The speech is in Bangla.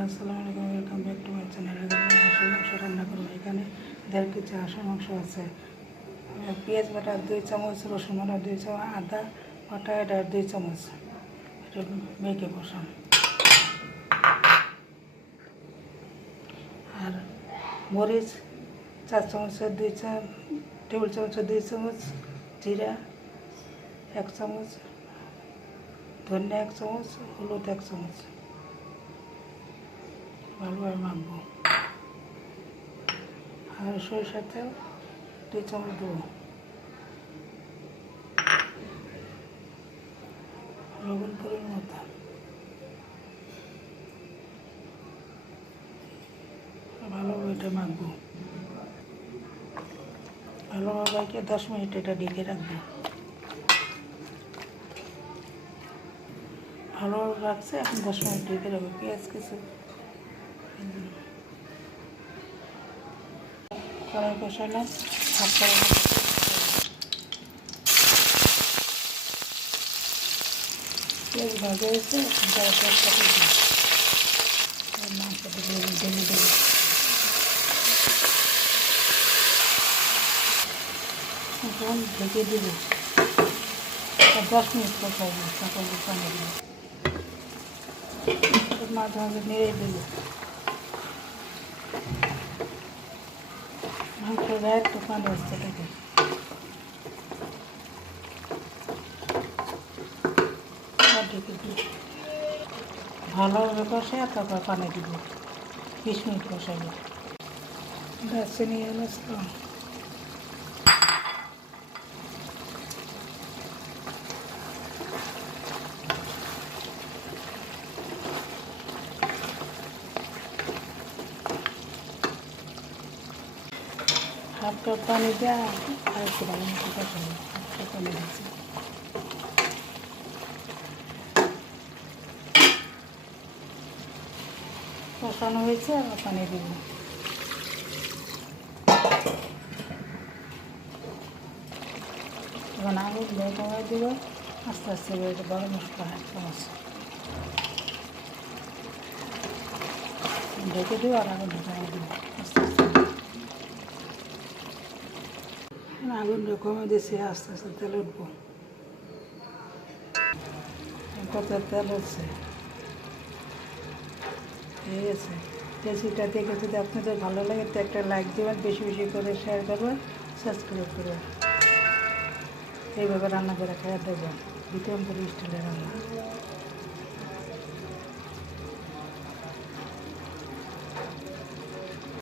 বন্ধুরা আসসালামু welcome back to my channel হাঁসের মাংস রান্না করব। এখানে দেড় কেজি হাঁসের মাংস আছে। পেঁয়াজ বাটা দুই চামচ, রসুন বাটা দুই চামচ, আদা বাটা এটা দুই চামচ। এটা মেখে বসান আর মরিচ চার চামচের দুই চামচ টেবিল চামচের দুই চামচ, জিরা এক চামচ, ধনিয়া এক চামচ, হলুদ এক চামচ। ভালোভাবে মাখবো। আর সরিষার তেল, দুই চামচ দেবো। লবণ মতো। ভালোভাবে এটা মাখবো। ভালোভাবে রেখে দশ মিনিট এটা ঢেকে রাখব। ভালো রাখছে, এখন দশ মিনিট ঢেকে রাখব। পেঁয়াজ কিছু কড়াই বসালাম হাফ কড়াই পেঁয়াজ ভাজা হয়েছে তারা পেঁয়াজটা মাংসটা দিয়ে ঢেলে দেবো এখন ঢেকে দেবো। দশ মিনিট কষাবো তারপর পানি দেবো মাঝে মাঝে নেড়ে দেবো। পানি আসতে থাকে আর তারপর পানি দিব। বিশ মিনিট কষাবো। নিয়ে এলাচ হাফ কাপ পানি দেওয়া আর একটু ভালো মতো কষাবো হাফ কাপ পানি দিচ্ছি কষানো হয়েছে আর পানি দিব। এখন আলু দিয়ে কমাই দিব, আস্তে আস্তে বড় মশলা চামচ ঢেকে দিব আর আগুন ঢেকে দিব আস্তে আস্তে আগুন কমে দিয়েছি আস্তে আস্তে তেল উঠবো। কত তেল হচ্ছে ঠিক আছে। রেসিপিটা দেখে যদি আপনাদের ভালো লাগে, তো একটা লাইক দেবেন, বেশি বেশি করে শেয়ার করবেন সাবস্ক্রাইব করবেন। এইভাবে রান্না করে খাওয়া দেবেন বিক্রমপুর স্টাইলে রান্না।